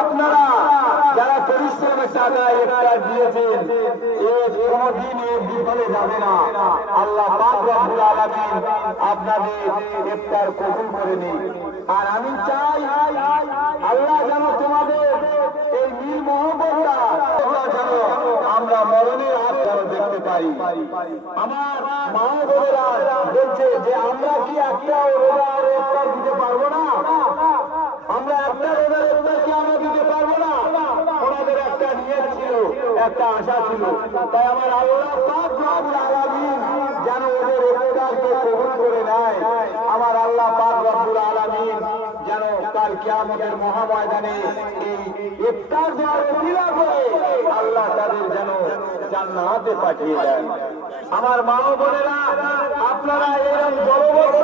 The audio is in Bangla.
আপনারা যারা পরিশ্রমের টাকায় ইফতার দিয়েছেন কোনদিন বিফলে যাবে না। আল্লাহ পাক রব্বুল আলামিন আপনাদের ইফতার কবুল করে নিন। আর আমি চাই আল্লাহ যেন তোমাদের এই মিল মহব্বতটা যেন আমরা মরণের আগ যেন দেখতে পাই। আমার মা বোনেরা বলছে যে আমরা কি একটা রোজার ইফতার দিতে পারবো না? আমরা একটা রোজার ইফতার কি আমরা দিতে পারবো না? ওনাদের একটা নিয়ত ছিল, একটা আশা ছিল। তাই আমার আল্লাহ পাক রব্বুল আলামিন যেন ওদের ইফতারকে কবুল করে নেয়। আমার আল্লাহ পাক রব্বুল আলামিন যেন কাল কিয়ামতের মহাময়দানে এই ইফতার দেওয়ার ওসিলা করে আল্লাহ তাদের যেন জান্নাতে পাঠিয়ে দেন। আমার মা বোনেরা, আপনারা এরকম বড় বড়